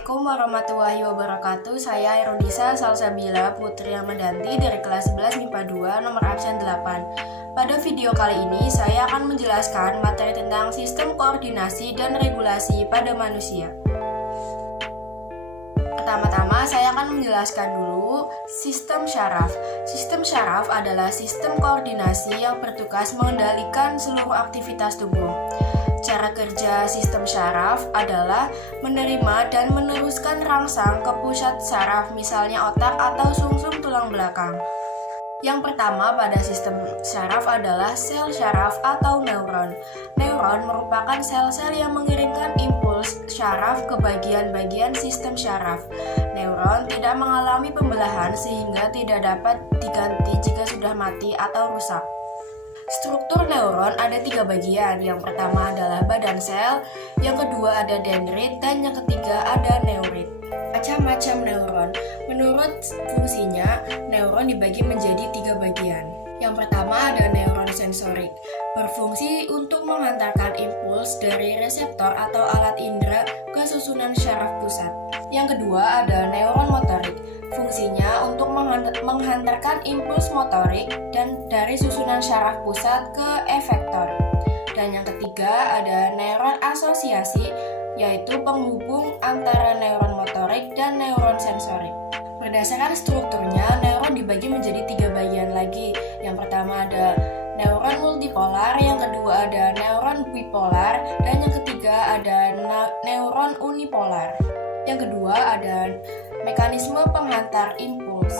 Assalamualaikum warahmatullahi wabarakatuh. Saya Irodisa Salsabila Putri Ahmadanti dari kelas 11 MIPA 2 nomor absen 8. Pada video kali ini saya akan menjelaskan materi tentang sistem koordinasi dan regulasi pada manusia. Pertama-tama saya akan menjelaskan dulu sistem syaraf. Sistem syaraf adalah sistem koordinasi yang bertugas mengendalikan seluruh aktivitas tubuh. Cara kerja sistem syaraf adalah menerima dan meneruskan rangsang ke pusat syaraf, misalnya otak atau sumsum tulang belakang. Yang pertama pada sistem syaraf adalah sel syaraf atau neuron. Neuron merupakan sel-sel yang mengirimkan impuls syaraf ke bagian-bagian sistem syaraf. Neuron tidak mengalami pembelahan sehingga tidak dapat diganti jika sudah mati atau rusak. Struktur neuron ada 3 bagian. Yang pertama adalah badan sel, yang kedua ada dendrit, dan yang ketiga ada neurit. Macam-macam neuron. Menurut fungsinya, neuron dibagi menjadi 3 bagian. Yang pertama ada neuron sensorik, berfungsi untuk mengantarkan impuls dari reseptor atau alat indera ke susunan syaraf pusat. Yang kedua ada neuron motorik, fungsinya untuk menghantarkan impuls motorik dan dari susunan syaraf pusat ke efektor. Dan yang ketiga ada neuron asosiasi, yaitu penghubung antara neuron motorik dan neuron sensorik. Berdasarkan strukturnya, neuron dibagi menjadi 3 bagian lagi. Yang pertama ada neuron multipolar, yang kedua ada neuron bipolar, dan yang ketiga ada neuron unipolar. Yang kedua ada mekanisme penghantar impuls.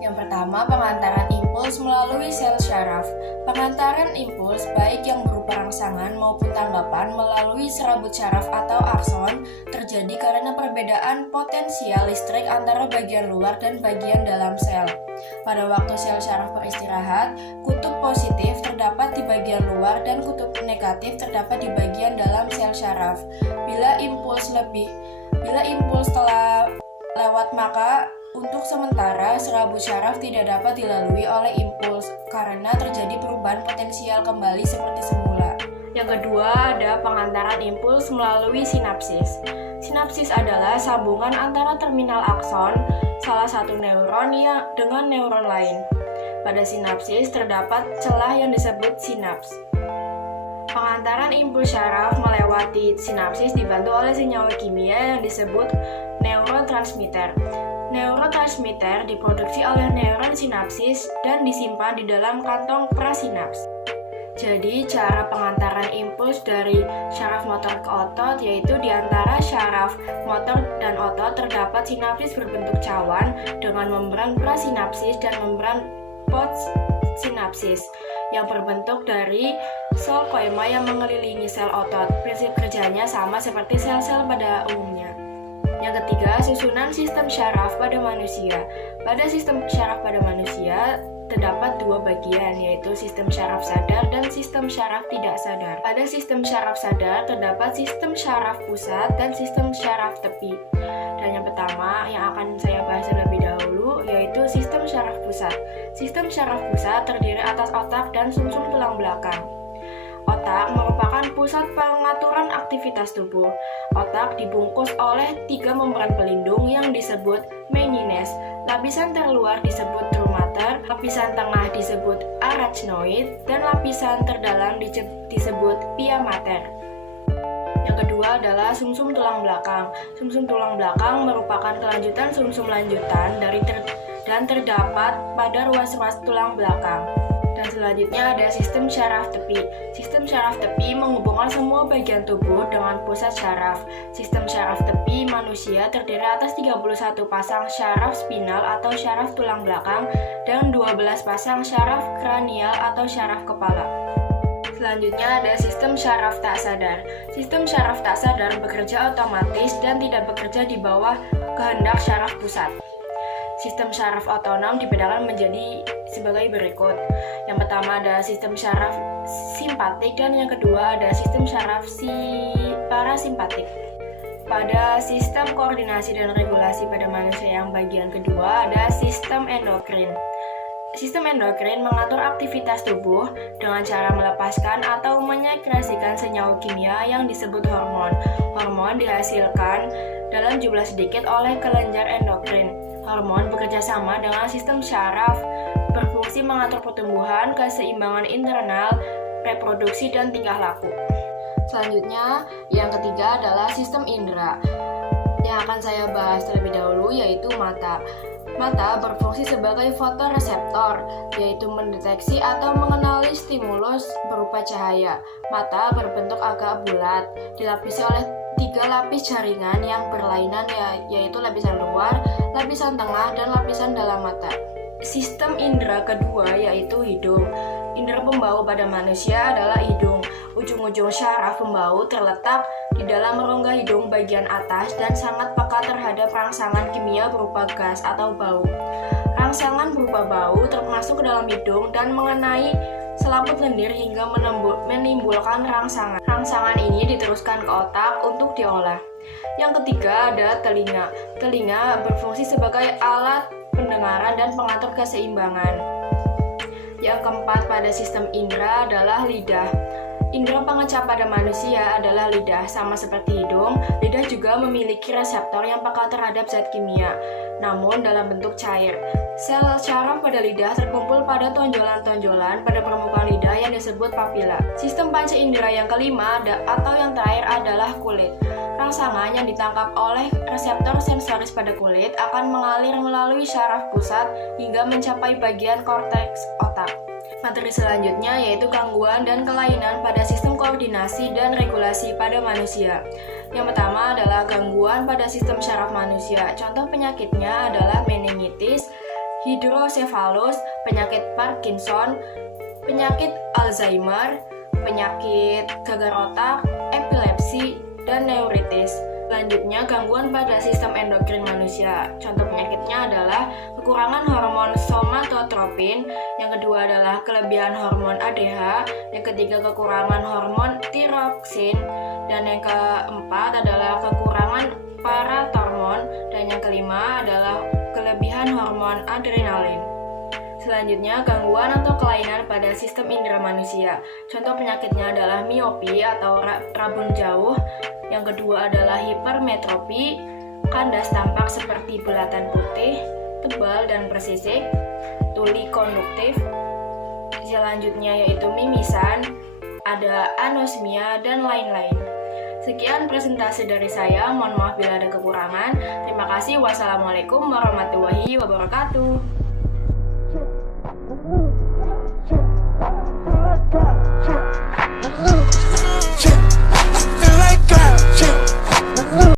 Yang pertama, pengantaran impuls melalui sel syaraf. Pengantaran impuls baik yang berupa rangsangan maupun tanggapan melalui serabut syaraf atau akson terjadi karena perbedaan potensial listrik antara bagian luar dan bagian dalam sel. Pada waktu sel syaraf beristirahat, kutub positif terdapat di bagian luar dan kutub negatif terdapat di bagian dalam sel syaraf. Bila impuls telah lewat, maka untuk sementara serabut syaraf tidak dapat dilalui oleh impuls karena terjadi perubahan potensial kembali seperti semula. Yang kedua ada pengantaran impuls melalui sinapsis. Sinapsis adalah sambungan antara terminal akson salah satu neuron dengan neuron lain. Pada sinapsis terdapat celah yang disebut sinaps. Pengantaran impuls syaraf melewati sinapsis dibantu oleh senyawa kimia yang disebut neurotransmitter. Neurotransmitter diproduksi oleh neuron sinapsis dan disimpan di dalam kantong prasinaps. Jadi, cara pengantaran impuls dari syaraf motor ke otot yaitu di antara syaraf motor dan otot terdapat sinapsis berbentuk cawan dengan membran prasinapsis dan membran postsinapsis yang berbentuk dari sarkoima yang mengelilingi sel otot. Prinsip kerjanya sama seperti sel-sel pada umumnya. Yang ketiga, susunan sistem syaraf pada manusia. Pada sistem syaraf pada manusia terdapat 2 bagian, yaitu sistem syaraf sadar dan sistem syaraf tidak sadar. Pada sistem syaraf sadar terdapat sistem syaraf pusat dan sistem syaraf tepi. Dan yang pertama yang akan saya bahas terlebih dahulu yaitu sistem syaraf pusat. Sistem syaraf pusat terdiri atas otak dan sumsum tulang belakang. Otak merupakan pusat pengaturan aktivitas tubuh. Otak dibungkus oleh 3 membran pelindung yang disebut meninges. Lapisan terluar disebut true matter, lapisan tengah disebut arachnoid, dan lapisan terdalam disebut pia mater. Yang kedua adalah sumsum tulang belakang. Sumsum tulang belakang merupakan kelanjutan sumsum lanjutan dan terdapat pada ruas-ruas tulang belakang. Dan selanjutnya ada sistem syaraf tepi. Sistem syaraf tepi menghubungkan semua bagian tubuh dengan pusat syaraf. Sistem syaraf tepi manusia terdiri atas 31 pasang syaraf spinal atau syaraf tulang belakang dan 12 pasang syaraf kranial atau syaraf kepala. Selanjutnya ada sistem syaraf tak sadar. Sistem syaraf tak sadar bekerja otomatis dan tidak bekerja di bawah kehendak syaraf pusat. Sistem syaraf otonom dibedakan menjadi sebagai berikut. Yang pertama ada sistem syaraf simpatik dan yang kedua ada sistem syaraf parasimpatik. Pada sistem koordinasi dan regulasi pada manusia yang bagian kedua ada sistem endokrin. Sistem endokrin mengatur aktivitas tubuh dengan cara melepaskan atau menyekresikan senyawa kimia yang disebut hormon. Hormon dihasilkan dalam jumlah sedikit oleh kelenjar endokrin. Hormon bekerja sama dengan sistem syaraf, berfungsi mengatur pertumbuhan, keseimbangan internal, reproduksi, dan tingkah laku. Selanjutnya, yang ketiga adalah sistem indera. Yang akan saya bahas terlebih dahulu yaitu mata. Mata berfungsi sebagai fotoreseptor, yaitu mendeteksi atau mengenali stimulus berupa cahaya. Mata berbentuk agak bulat, dilapisi oleh 3 lapis jaringan yang berlainan, yaitu lapisan luar, lapisan tengah, dan lapisan dalam mata. Sistem indera kedua yaitu hidung. Indera pembau pada manusia adalah hidung. Ujung-ujung syaraf pembau terletak di dalam rongga hidung bagian atas dan sangat peka terhadap rangsangan kimia berupa gas atau bau. Rangsangan berupa bau termasuk ke dalam hidung dan mengenai selaput lendir hingga menimbulkan rangsangan. Rangsangan ini diteruskan ke otak untuk diolah. Yang ketiga ada telinga. Telinga berfungsi sebagai alat pendengaran dan pengatur keseimbangan. Yang keempat pada sistem indera adalah lidah. Indera pengecap pada manusia adalah lidah. Sama seperti hidung, lidah juga memiliki reseptor yang peka terhadap zat kimia, namun dalam bentuk cair. Sel syaraf pada lidah terkumpul pada tonjolan-tonjolan pada permukaan lidah yang disebut papila. Sistem panca indera yang kelima atau yang terakhir adalah kulit. Rangsangan yang ditangkap oleh reseptor sensoris pada kulit akan mengalir melalui syaraf pusat hingga mencapai bagian korteks otak. Materi selanjutnya yaitu gangguan dan kelainan pada sistem koordinasi dan regulasi pada manusia. Yang pertama adalah gangguan pada sistem syaraf manusia. Contoh penyakitnya adalah meningitis, hidrosefalus, penyakit Parkinson, penyakit Alzheimer, penyakit gagal otak, epilepsi, dan neuritis. Selanjutnya, gangguan pada sistem endokrin manusia. Contoh penyakitnya adalah kekurangan hormon somatotropin, yang kedua adalah kelebihan hormon ADH, yang ketiga kekurangan hormon tiroksin, dan yang keempat adalah kekurangan paratormon, dan yang kelima adalah kelebihan hormon adrenalin. Selanjutnya, gangguan atau kelainan pada sistem indera manusia. Contoh penyakitnya adalah miopi atau rabun jauh. Yang kedua adalah hipermetropi, kandas tampak seperti bulatan putih, tebal dan bersisik, tuli konduktif. Selanjutnya yaitu mimisan, ada anosmia, dan lain-lain. Sekian presentasi dari saya, mohon maaf bila ada kekurangan. Terima kasih, wassalamualaikum warahmatullahi wabarakatuh.